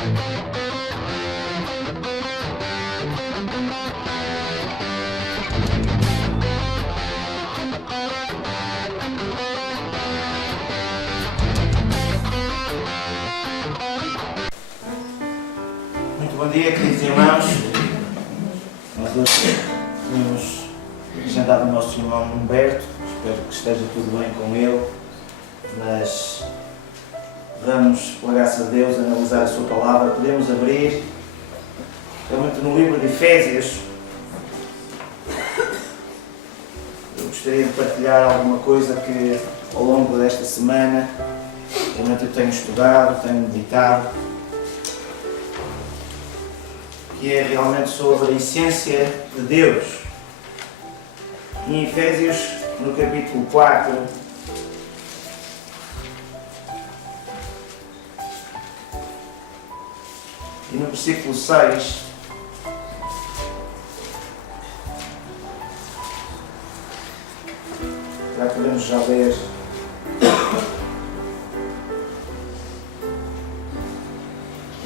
Muito bom dia, queridos irmãos. Nós hoje tínhamos agendado o nosso irmão Humberto. Espero que esteja tudo bem com ele. Mas vamos, pela graça de Deus, analisar a sua palavra. Podemos abrir realmente no livro de Efésios. Eu gostaria de partilhar alguma coisa que ao longo desta semana realmente eu tenho estudado, tenho meditado, que é realmente sobre a essência de Deus. Em Efésios, no capítulo 4, e no versículo 6, já podemos já ler.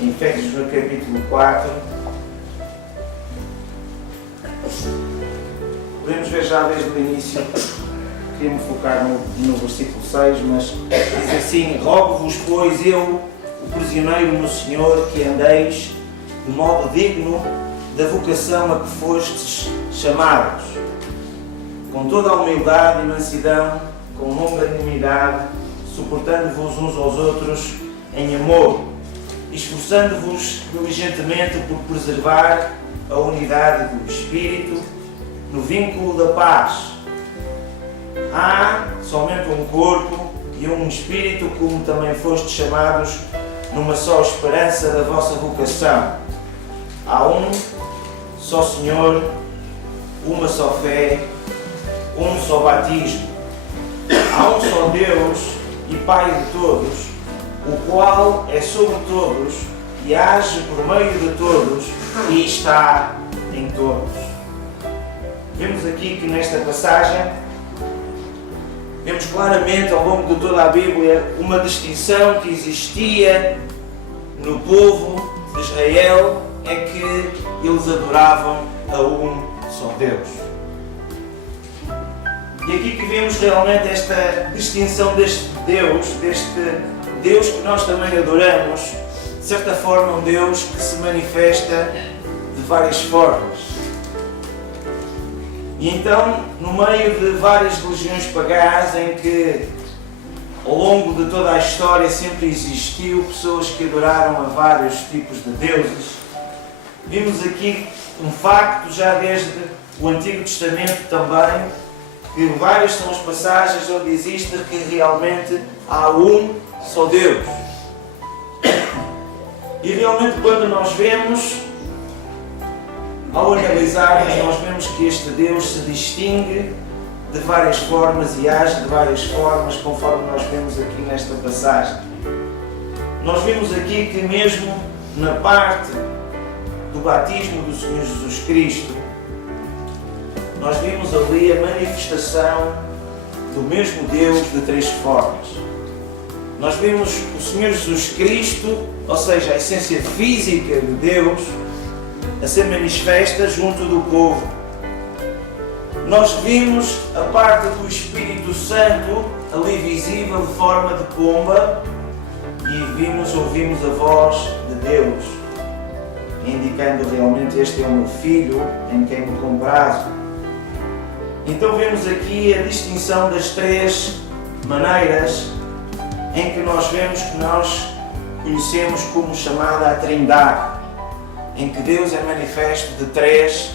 Em Efésios, no capítulo 4, podemos ver já desde o início. Queria-me focar no versículo 6, mas diz assim: rogo-vos, pois, eu, o prisioneiro no Senhor, que andeis de modo digno da vocação a que fostes chamados, com toda a humildade e mansidão, com longanimidade, suportando-vos uns aos outros em amor, esforçando-vos diligentemente por preservar a unidade do Espírito no vínculo da paz. Há somente um corpo e um Espírito, como também fostes chamados numa só esperança da vossa vocação. Há um só Senhor, uma só fé, um só batismo. Há um só Deus e Pai de todos, o qual é sobre todos e age por meio de todos e está em todos. Vemos aqui que nesta passagem, vemos claramente ao longo de toda a Bíblia uma distinção que existia no povo de Israel, é que eles adoravam a um só Deus. E aqui que vemos realmente esta distinção deste Deus que nós também adoramos, de certa forma um Deus que se manifesta de várias formas. E então, no meio de várias religiões pagãs em que ao longo de toda a história sempre existiu pessoas que adoraram a vários tipos de deuses, vimos aqui um facto já desde o Antigo Testamento também, que várias são as passagens onde existe que realmente há um só Deus. E realmente quando nós vemos, ao analisarmos, nós vemos que este Deus se distingue de várias formas e age de várias formas, conforme nós vemos aqui nesta passagem. Nós vimos aqui que mesmo na parte do batismo do Senhor Jesus Cristo, nós vimos ali a manifestação do mesmo Deus de três formas. Nós vimos o Senhor Jesus Cristo, ou seja, a essência física de Deus, a ser manifesta junto do povo. Nós vimos a parte do Espírito Santo ali visível de forma de pomba e ouvimos a voz de Deus, indicando realmente: este é o meu filho em quem me comprazo. Então vemos aqui a distinção das três maneiras em que nós vemos que nós conhecemos como chamada a Trindade, em que Deus é manifesto de três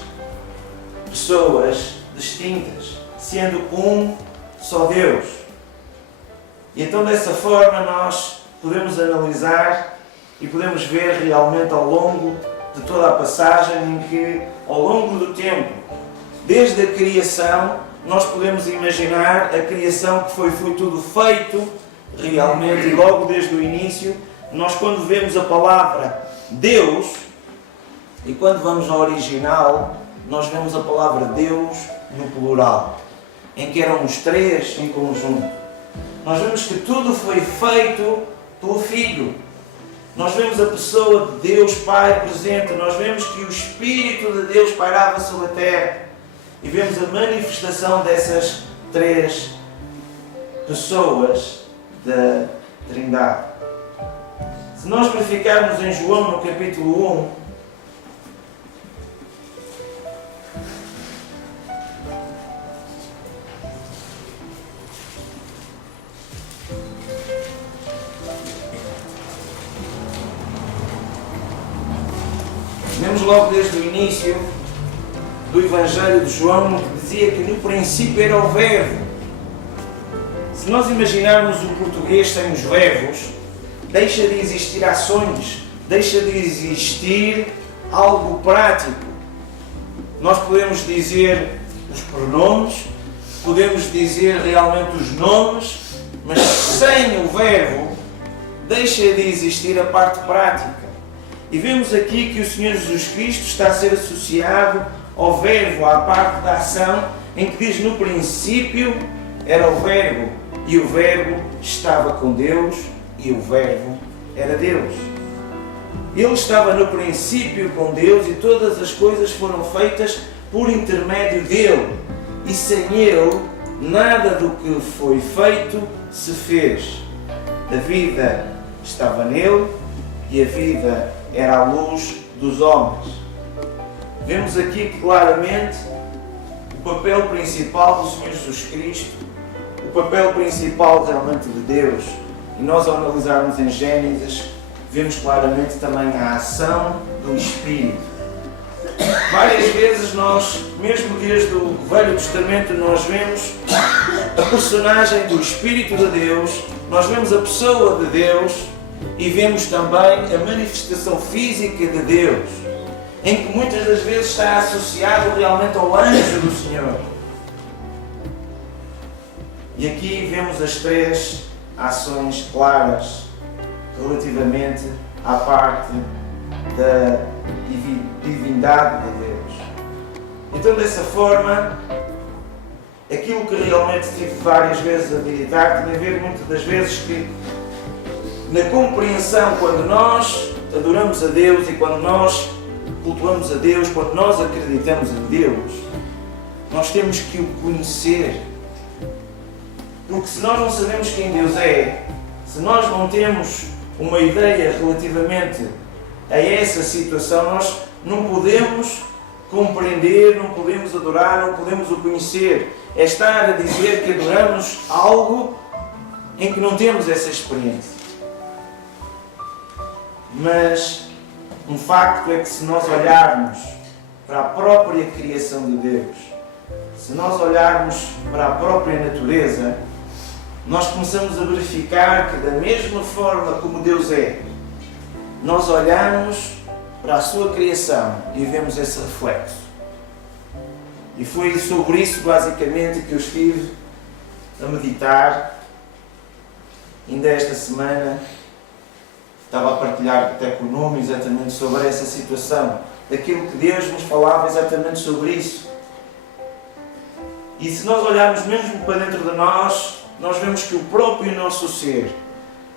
pessoas distintas, sendo um só Deus. E então dessa forma nós podemos analisar e podemos ver realmente ao longo de toda a passagem em que, ao longo do tempo, desde a criação, nós podemos imaginar a criação que foi tudo feito realmente, e logo desde o início, nós quando vemos a palavra Deus, e quando vamos ao original, nós vemos a palavra Deus no plural, em que eram os três em conjunto. Nós vemos que tudo foi feito pelo Filho. nós vemos a pessoa de Deus Pai presente, nós vemos que o Espírito de Deus pairava sobre a terra e vemos a manifestação dessas três pessoas da Trindade. Se nós verificarmos em João no capítulo 1, vemos logo desde o início do Evangelho de João que dizia que no princípio era o Verbo. Se nós imaginarmos o português sem os verbos, deixa de existir ações, deixa de existir algo prático. Nós podemos dizer os pronomes, podemos dizer realmente os nomes, mas sem o verbo deixa de existir a parte prática. E vemos aqui que o Senhor Jesus Cristo está a ser associado ao verbo, à parte da ação, em que diz no princípio era o verbo, e o verbo estava com Deus, e o verbo era Deus. Ele estava no princípio com Deus e todas as coisas foram feitas por intermédio dele. E sem ele, nada do que foi feito se fez. A vida estava nele e a vida era a luz dos homens. Vemos aqui claramente o papel principal do Senhor Jesus Cristo, o papel principal realmente de Deus. E nós, ao analisarmos em Gênesis, vemos claramente também a ação do Espírito. Várias vezes nós, mesmo desde o Velho Testamento, nós vemos a personagem do Espírito de Deus, nós vemos a pessoa de Deus e vemos também a manifestação física de Deus, em que muitas das vezes está associado realmente ao anjo do Senhor. E aqui vemos as três ações claras relativamente à parte da divindade de Deus. Então, dessa forma, aquilo que realmente tive várias vezes a meditar tem a ver muitas das vezes que na compreensão, quando nós adoramos a Deus e quando nós cultuamos a Deus, quando nós acreditamos em Deus, nós temos que o conhecer. Porque se nós não sabemos quem Deus é, se nós não temos uma ideia relativamente a essa situação, nós não podemos compreender, não podemos adorar, não podemos o conhecer. É estar a dizer que adoramos algo em que não temos essa experiência. Mas um facto é que se nós olharmos para a própria criação de Deus, se nós olharmos para a própria natureza, nós começamos a verificar que da mesma forma como Deus é, nós olhamos para a sua criação e vemos esse reflexo. E foi sobre isso basicamente que eu estive a meditar. Ainda esta semana estava a partilhar até com o nome exatamente sobre essa situação, daquilo que Deus nos falava exatamente sobre isso. E se nós olharmos mesmo para dentro de nós, nós vemos que o próprio nosso ser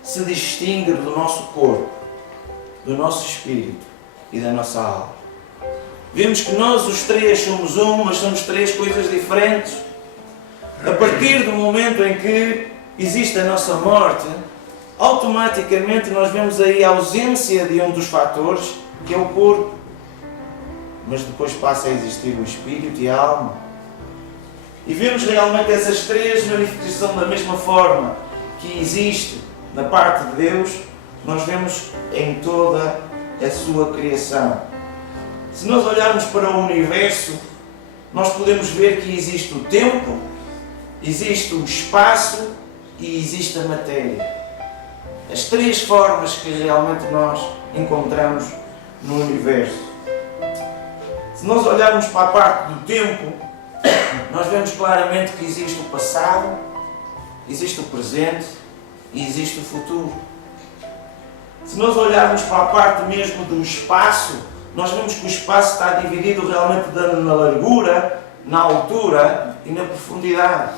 se distingue do nosso corpo, do nosso espírito e da nossa alma. Vemos que nós os três somos um, mas somos três coisas diferentes. A partir do momento em que existe a nossa morte, automaticamente nós vemos aí a ausência de um dos fatores, que é o corpo. Mas depois passa a existir o espírito e a alma. E vemos realmente essas três manifestações da mesma forma que existe na parte de Deus, nós vemos em toda a sua criação. Se nós olharmos para o universo, nós podemos ver que existe o tempo, existe o espaço e existe a matéria. As três formas que realmente nós encontramos no universo. Se nós olharmos para a parte do tempo, nós vemos claramente que existe o passado, existe o presente e existe o futuro. Se nós olharmos para a parte mesmo do espaço, nós vemos que o espaço está dividido realmente na largura, na altura e na profundidade.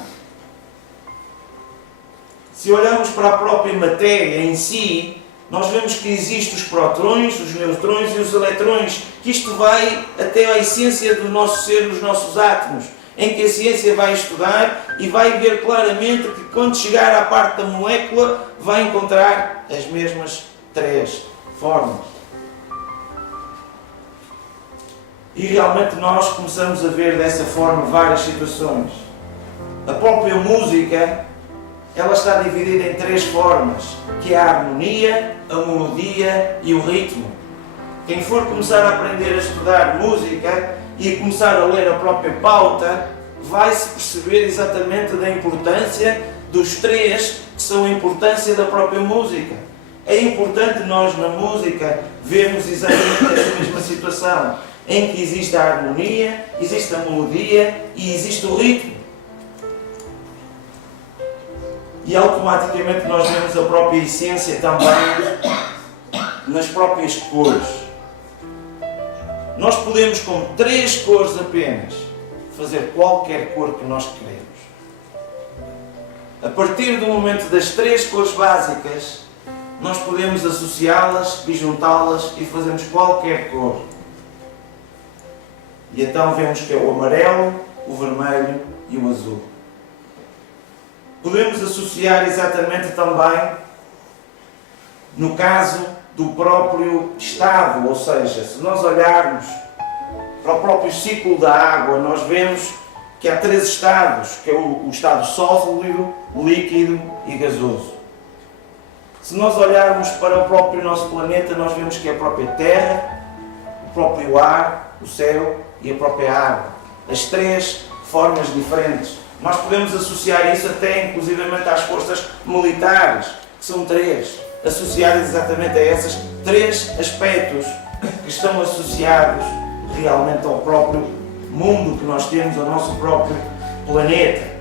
Se olharmos para a própria matéria em si, nós vemos que existem os prótons, os neutrões e os eletrões, que isto vai até à essência do nosso ser, dos nossos átomos, em que a ciência vai estudar e vai ver claramente que quando chegar à parte da molécula vai encontrar as mesmas 3 formas. E realmente nós começamos a ver dessa forma várias situações. A própria música, ela está dividida em 3 formas, que é a harmonia, a melodia e o ritmo. Quem for começar a aprender a estudar música e a começar a ler a própria pauta, vai-se perceber exatamente da importância dos 3, que são a importância da própria música. É importante nós na música vermos exatamente essa mesma situação, em que existe a harmonia, existe a melodia e existe o ritmo. E automaticamente nós vemos a própria essência também nas próprias cores. Nós podemos, com 3 cores apenas, fazer qualquer cor que nós queremos. A partir do momento das 3 cores básicas, nós podemos associá-las e juntá-las e fazermos qualquer cor. E então vemos que é o amarelo, o vermelho e o azul. Podemos associar exatamente também no caso do próprio estado, ou seja, se nós olharmos para o próprio ciclo da água, nós vemos que há 3 estados, que é o estado sólido, líquido e gasoso. Se nós olharmos para o próprio nosso planeta, nós vemos que é a própria Terra, o próprio ar, o céu e a própria água. As 3 formas diferentes. Nós podemos associar isso até inclusivamente às forças militares, que são 3, associadas exatamente a esses 3 aspectos que estão associados realmente ao próprio mundo que nós temos, ao nosso próprio planeta.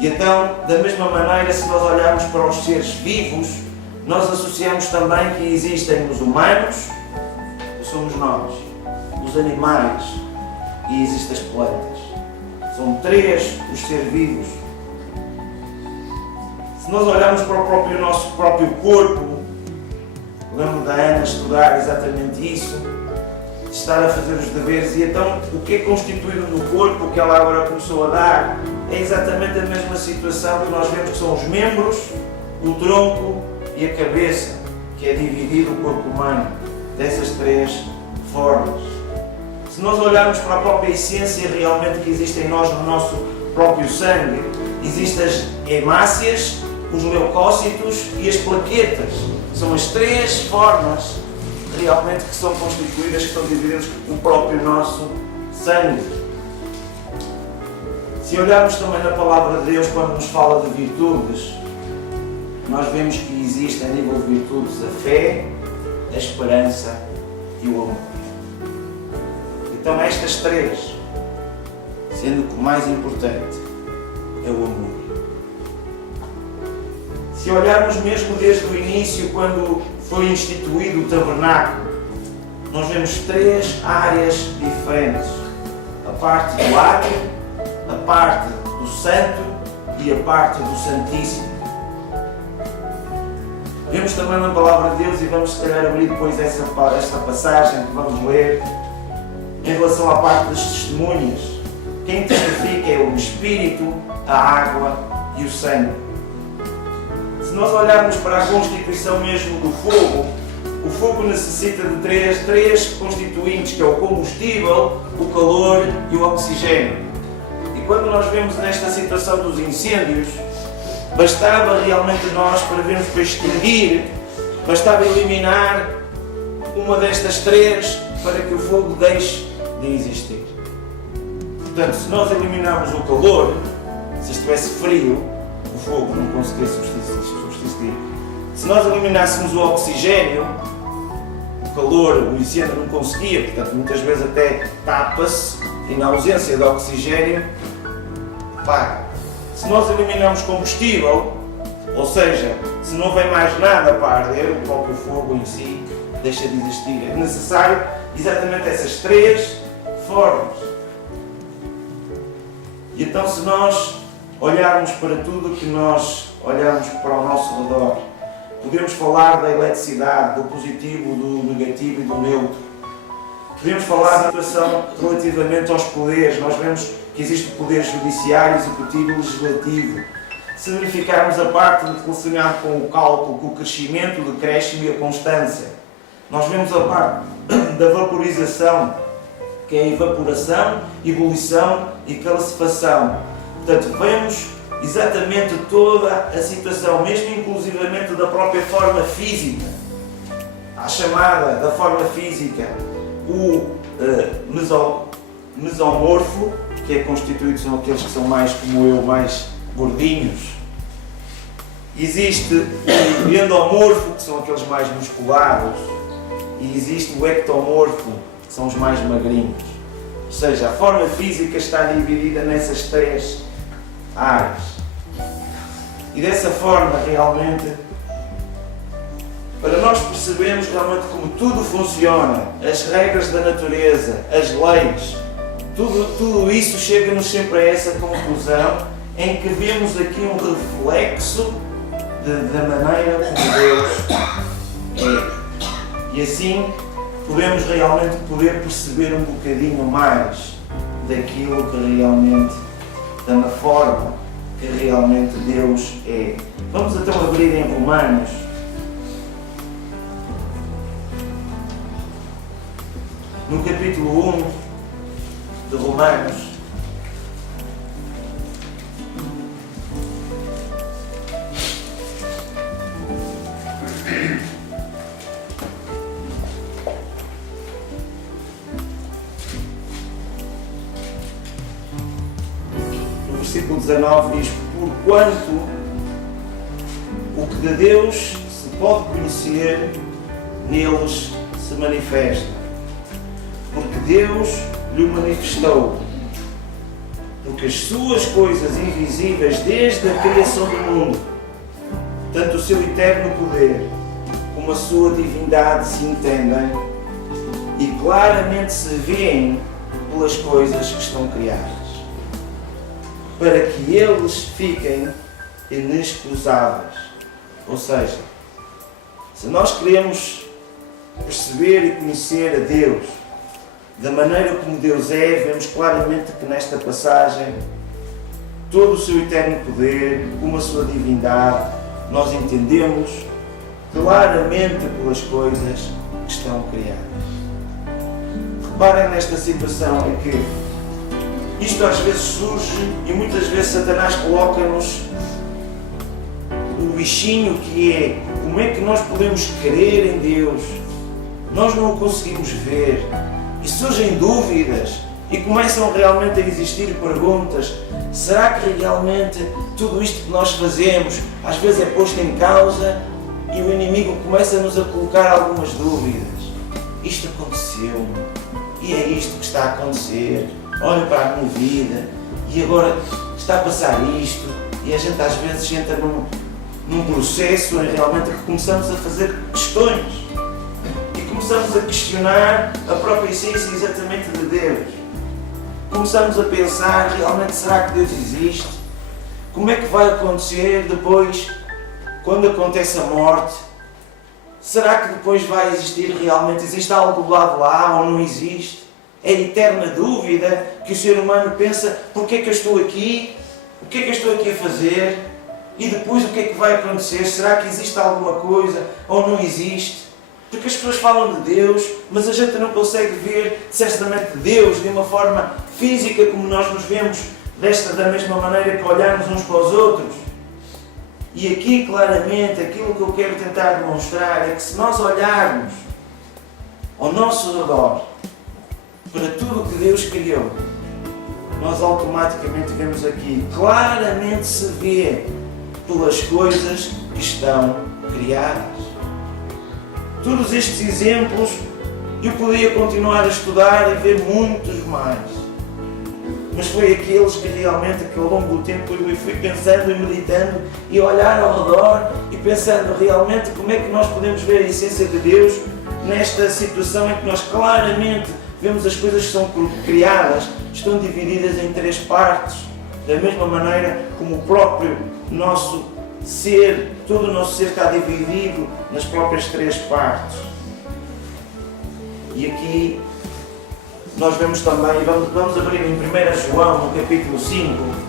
E então, da mesma maneira, se nós olharmos para os seres vivos, nós associamos também que existem os humanos, que somos nós, os animais e existem as plantas. São 3 os seres vivos. Se nós olharmos para o nosso próprio corpo, lembro da Ana estudar exatamente isso, de estar a fazer os deveres, e então o que é constituído no corpo, que ela agora começou a dar, é exatamente a mesma situação que nós vemos que são os membros, o tronco e a cabeça, que é dividido o corpo humano dessas 3 formas. Se nós olharmos para a própria essência realmente que existe em nós, no nosso próprio sangue, existem as hemácias, os leucócitos e as plaquetas. São as 3 formas realmente que são constituídas, que estão divididas o próprio nosso sangue. Se olharmos também na Palavra de Deus, quando nos fala de virtudes, nós vemos que existe a nível de virtudes a fé, a esperança e o amor. Então estas 3, sendo que o mais importante é o amor. Se olharmos mesmo desde o início, quando foi instituído o tabernáculo, nós vemos 3 áreas diferentes. A parte do átrio, a parte do santo e a parte do santíssimo. Vemos também na Palavra de Deus, e vamos se calhar abrir depois esta passagem que vamos ler, em relação à parte das testemunhas. Quem testifica é o Espírito, a água e o sangue. Se nós olharmos para a constituição mesmo do fogo, o fogo necessita de três constituintes, que é o combustível, o calor e o oxigênio. E quando nós vemos nesta situação dos incêndios, bastava realmente nós, para vermos para extinguir, bastava eliminar uma destas 3 para que o fogo deixe de existir. Portanto, se nós eliminarmos o calor, se estivesse frio, o fogo não conseguia subsistir. Se nós eliminássemos o oxigênio, o calor, o incêndio não conseguia, portanto, muitas vezes até tapa-se e na ausência de oxigênio, apaga. Se nós eliminarmos combustível, ou seja, se não vem mais nada para arder, o próprio fogo em si deixa de existir. É necessário exatamente essas 3 formas. E então, se nós olharmos para tudo o que nós olhamos para o nosso redor, Podemos falar da eletricidade, do positivo, do negativo e do neutro. Podemos falar da situação relativamente aos poderes. Nós vemos que existe o poder judiciário, executivo e legislativo. Se verificarmos a parte relacionada com o cálculo, com o crescimento, o decréscimo e a constância, nós vemos a parte da vaporização, que é a evaporação, ebulição e calcifação. Portanto, vemos exatamente toda a situação, mesmo inclusivamente da própria forma física. A chamada da forma física, o mesomorfo, que é constituído, são aqueles que são mais como eu, mais gordinhos. Existe o endomorfo, que são aqueles mais musculados. E existe o ectomorfo, que são os mais magrinhos. Ou seja, a forma física está dividida nessas três áreas. E dessa forma, realmente, para nós percebermos realmente como tudo funciona, as regras da natureza, as leis, tudo isso chega-nos sempre a essa conclusão em que vemos aqui um reflexo da maneira como Deus é. E assim podemos realmente perceber um bocadinho mais daquilo que realmente, da forma que realmente Deus é. Vamos então abrir em Romanos. No capítulo 1 de Romanos. No versículo 19 diz: porquanto o que de Deus se pode conhecer, neles se manifesta. Porque Deus lhe manifestou. Porque as suas coisas invisíveis desde a criação do mundo, tanto o seu eterno poder como a sua divindade se entendem e claramente se veem pelas coisas que estão criadas, para que eles fiquem inexcusáveis. Ou seja, se nós queremos perceber e conhecer a Deus da maneira como Deus é, vemos claramente que nesta passagem todo o seu eterno poder, como a sua divindade, nós entendemos claramente pelas coisas que estão criadas. Reparem nesta situação em que isto às vezes surge e muitas vezes Satanás coloca-nos o bichinho que é: como é que nós podemos crer em Deus? Nós não o conseguimos ver. E surgem dúvidas e começam realmente a existir perguntas. Será que realmente tudo isto que nós fazemos às vezes é posto em causa e o inimigo começa-nos a colocar algumas dúvidas? Isto aconteceu e é isto que está a acontecer. Olho para a minha vida e agora está a passar isto, e a gente às vezes entra num processo em realmente que começamos a fazer questões. Começamos a questionar a própria essência exatamente de Deus. Começamos a pensar: realmente será que Deus existe? Como é que vai acontecer depois, quando acontece a morte? Será que depois vai existir realmente? Existe algo do lado lá ou não existe? É a eterna dúvida que o ser humano pensa: porquê é que eu estou aqui? O que é que eu estou aqui a fazer? E depois o que é que vai acontecer? Será que existe alguma coisa ou não existe? Porque as pessoas falam de Deus, mas a gente não consegue ver certamente Deus de uma forma física como nós nos vemos, da mesma maneira que olhamos uns para os outros. E aqui claramente aquilo que eu quero tentar demonstrar é que se nós olharmos ao nosso redor para tudo o que Deus criou, nós automaticamente vemos aqui, claramente se vê pelas coisas que estão criadas. Todos estes exemplos eu podia continuar a estudar e ver muitos mais. Mas foi aqueles que realmente, que ao longo do tempo eu fui pensando e meditando e olhar ao redor e pensando realmente como é que nós podemos ver a essência de Deus nesta situação em que nós claramente vemos as coisas que são criadas, estão divididas em três partes, da mesma maneira como o próprio nosso ser, todo o nosso ser está dividido nas próprias três partes. E aqui nós vemos também, vamos abrir em 1 João, no capítulo 5.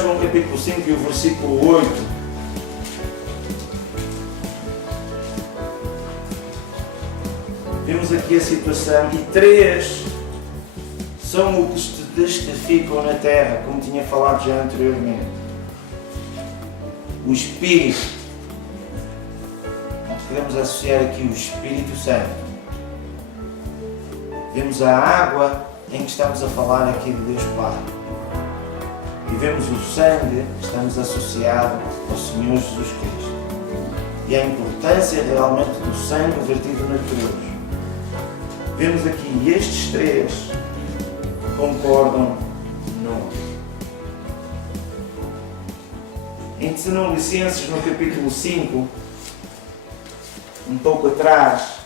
João capítulo 5 e o versículo 8. Vemos aqui a situação, e 3 são os que testificam na terra, como tinha falado já anteriormente. O Espírito, nós podemos associar aqui o Espírito Santo. Vemos a água em que estamos a falar aqui de Deus Pai. E vemos o sangue que estamos associados ao Senhor Jesus Cristo. E a importância realmente do sangue vertido na cruz. Vemos aqui estes 3 concordam no. Em Tessalonicenses, no capítulo 5, um pouco atrás,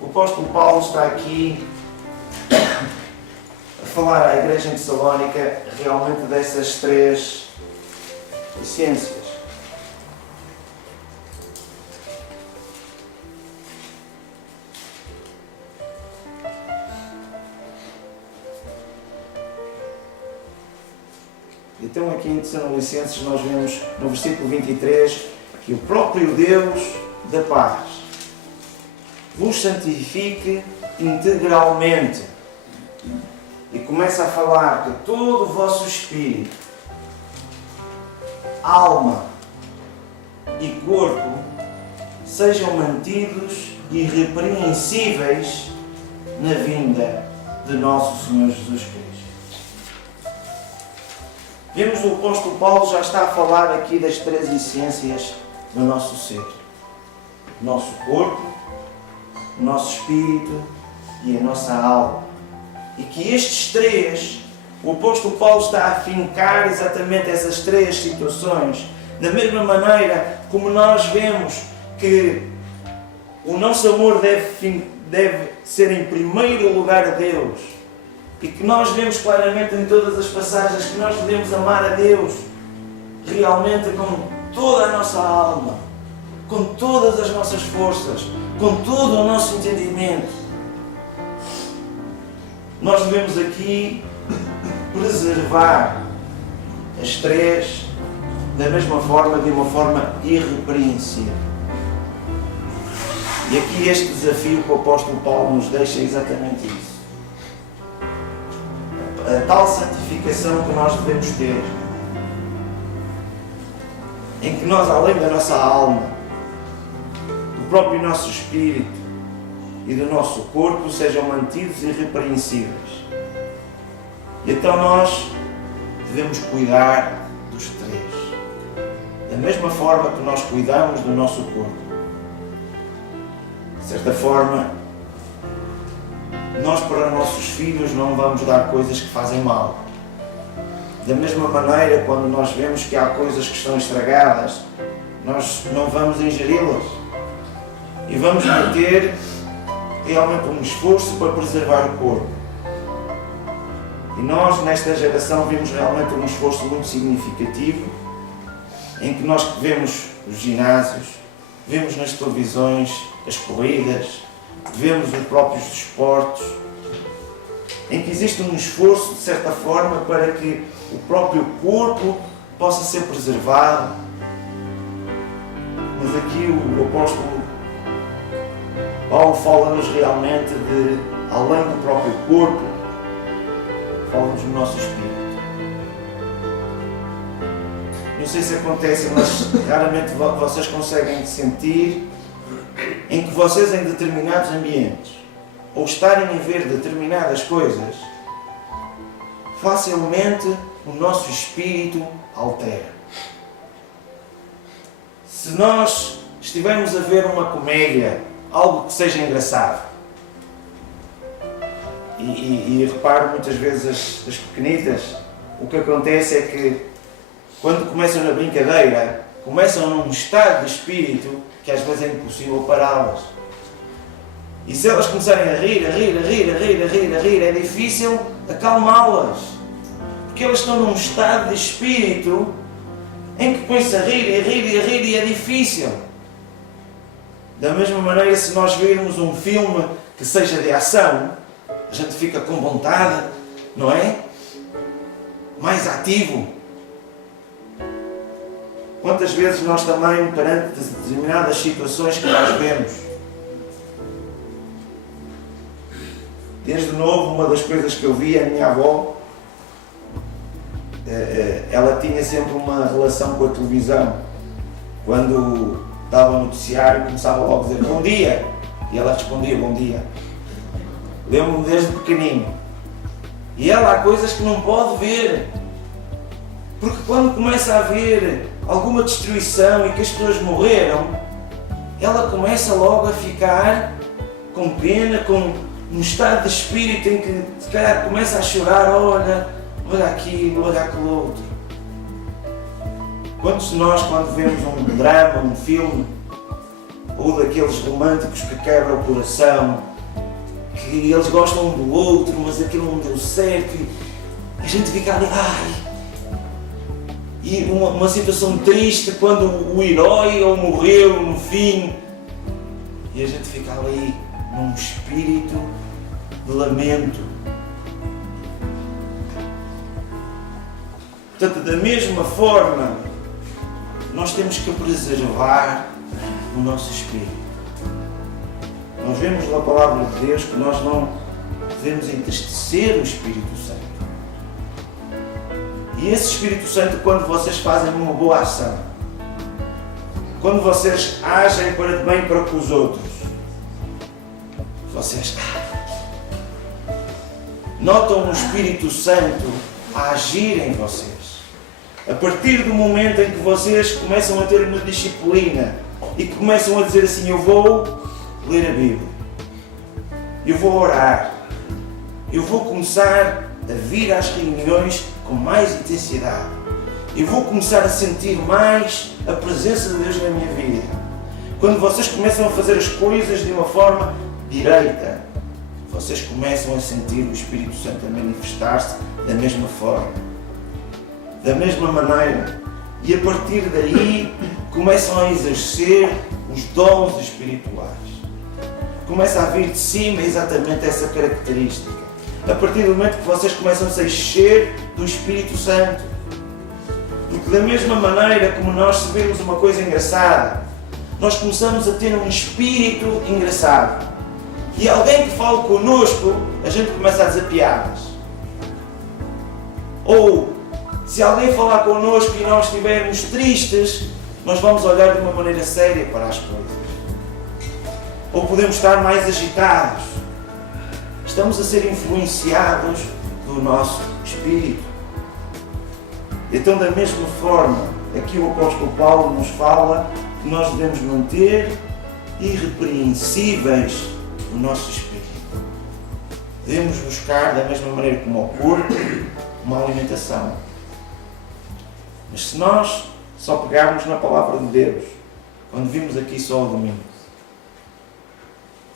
o apóstolo Paulo está aqui a falar à igreja em Tessalónica realmente dessas 3 essências. Então aqui em Tessalonicenses nós vemos no versículo 23 que o próprio Deus da paz vos santifique integralmente. E começa a falar que todo o vosso espírito, alma e corpo sejam mantidos irrepreensíveis na vinda de nosso Senhor Jesus Cristo. Vemos o apóstolo Paulo já está a falar aqui das 3 essências do nosso ser. O nosso corpo, o nosso espírito e a nossa alma. E que estes 3, o apóstolo Paulo está a fincar exatamente essas 3 situações, da mesma maneira como nós vemos que o nosso amor deve ser em primeiro lugar a Deus, e que nós vemos claramente em todas as passagens que nós devemos amar a Deus realmente com toda a nossa alma, com todas as nossas forças, com todo o nosso entendimento. Nós devemos aqui preservar as 3 da mesma forma, de uma forma irrepreensível. E aqui este desafio que o apóstolo Paulo nos deixa é exatamente isso. A tal santificação que nós devemos ter, em que nós, além da nossa alma, do próprio nosso espírito e do nosso corpo, sejam mantidos irrepreensíveis. E então nós devemos cuidar dos 3. Da mesma forma que nós cuidamos do nosso corpo. De certa forma, nós para nossos filhos não vamos dar coisas que fazem mal. Da mesma maneira, quando nós vemos que há coisas que estão estragadas, nós não vamos ingeri-las. E vamos manter realmente um esforço para preservar o corpo. E nós, nesta geração, vimos realmente um esforço muito significativo, em que nós vemos os ginásios, vemos nas televisões as corridas, vemos os próprios desportos, em que existe um esforço, de certa forma, para que o próprio corpo possa ser preservado. Mas aqui o apóstolo Paulo fala-nos realmente de, além do próprio corpo, fala-nos do nosso espírito. Não sei se acontece, mas raramente vocês conseguem sentir em que vocês, em determinados ambientes, ou estarem a ver determinadas coisas, facilmente o nosso espírito altera. Se nós estivermos a ver uma comédia, algo que seja engraçado, E reparo muitas vezes as pequenitas, o que acontece é que quando começam na brincadeira, começam num estado de espírito que às vezes é impossível pará-las. E se elas começarem a rir, é difícil acalmá-las. Porque elas estão num estado de espírito em que põe-se a rir e é difícil. Da mesma maneira, se nós virmos um filme que seja de ação, a gente fica com vontade, não é? Mais ativo. Quantas vezes nós também, perante determinadas situações que nós vemos, desde novo, uma das coisas que eu vi, a minha avó, ela tinha sempre uma relação com a televisão. Quando dava o noticiário, começava logo a dizer bom dia, e ela respondia bom dia. Lembro-me desde pequenino. E ela há coisas que não pode ver, porque quando começa a haver alguma destruição e que as pessoas morreram, ela começa logo a ficar com pena, com um estado de espírito em que se calhar começa a chorar, olha aquilo, olha aquilo outro. Quantos de nós, quando vemos um drama, um filme, ou daqueles românticos que quebram o coração, que eles gostam um do outro, mas aquilo não deu certo, e a gente fica ali, e uma situação triste quando o herói ou morreu no fim, e a gente fica ali num espírito de lamento. Portanto, da mesma forma, nós temos que preservar o nosso espírito. Nós vemos na palavra de Deus que nós não devemos entristecer o Espírito Santo. E esse Espírito Santo, quando vocês fazem uma boa ação, quando vocês agem para bem para com os outros, vocês notam o Espírito Santo a agir em vocês. A partir do momento em que vocês começam a ter uma disciplina e que começam a dizer assim, eu vou ler a Bíblia, eu vou orar, eu vou começar a vir às reuniões com mais intensidade, eu vou começar a sentir mais a presença de Deus na minha vida. Quando vocês começam a fazer as coisas de uma forma direita, vocês começam a sentir o Espírito Santo a manifestar-se da mesma forma, da mesma maneira, e a partir daí começam a exercer os dons espirituais. Começa a vir de cima exatamente essa característica. A partir do momento que vocês começam a se encher do Espírito Santo. Porque da mesma maneira como nós se vemos uma coisa engraçada, nós começamos a ter um espírito engraçado. E alguém que fala connosco, a gente começa a dizer piadas. Ou, se alguém falar connosco e nós estivermos tristes, nós vamos olhar de uma maneira séria para as coisas. Ou podemos estar mais agitados. Estamos a ser influenciados do nosso espírito. Então, da mesma forma, aqui o apóstolo Paulo nos fala que nós devemos manter irrepreensíveis o nosso espírito. Devemos buscar, da mesma maneira como ao corpo, uma alimentação. Mas se nós só pegarmos na palavra de Deus, quando vimos aqui só ao domingo,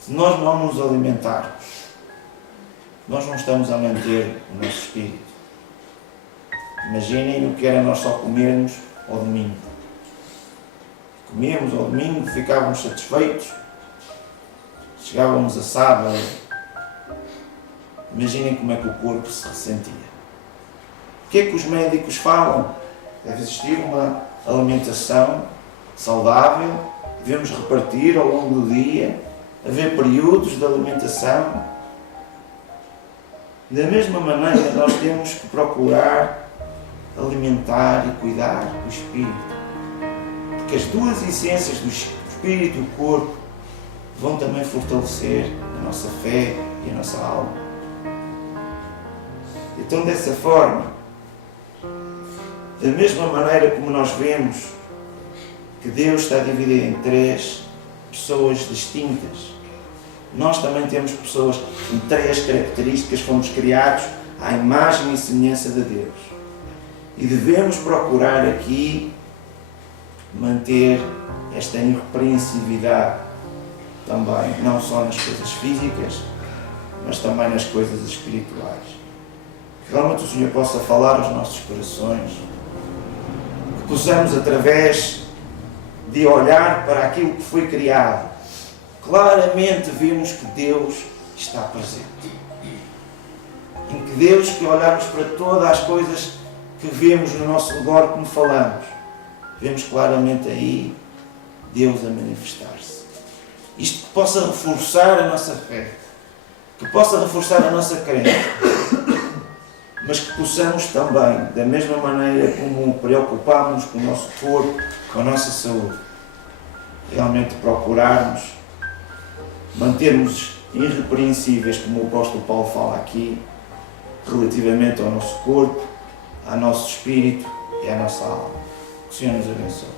se nós não nos alimentarmos, nós não estamos a manter o nosso espírito. Imaginem o que era nós só comermos ao domingo. Comíamos ao domingo, ficávamos satisfeitos, chegávamos a sábado. Imaginem como é que o corpo se ressentia. O que é que os médicos falam? Deve existir uma alimentação saudável, devemos repartir ao longo do dia, haver períodos de alimentação. Da mesma maneira, nós temos que procurar alimentar e cuidar do espírito. Porque as duas essências do espírito e do corpo vão também fortalecer a nossa fé e a nossa alma. Então, dessa forma, da mesma maneira como nós vemos que Deus está dividido em três pessoas distintas, Nós também temos pessoas com 3 características, fomos criados à imagem e semelhança de Deus. E devemos procurar aqui manter esta irrepreensividade também, não só nas coisas físicas, mas também nas coisas espirituais. Que realmente o Senhor possa falar aos nossos corações, que possamos, através de olhar para aquilo que foi criado, claramente vemos que Deus está presente. Em que Deus, que olharmos para todas as coisas que vemos no nosso redor, como falamos, vemos claramente aí Deus a manifestar-se. Isto que possa reforçar a nossa fé, que possa reforçar a nossa crença, mas que possamos também, da mesma maneira como preocupamos com o nosso corpo, com a nossa saúde, realmente procurarmos mantermos irrepreensíveis, como o apóstolo Paulo fala aqui, relativamente ao nosso corpo, ao nosso espírito e à nossa alma. Que o Senhor nos abençoe.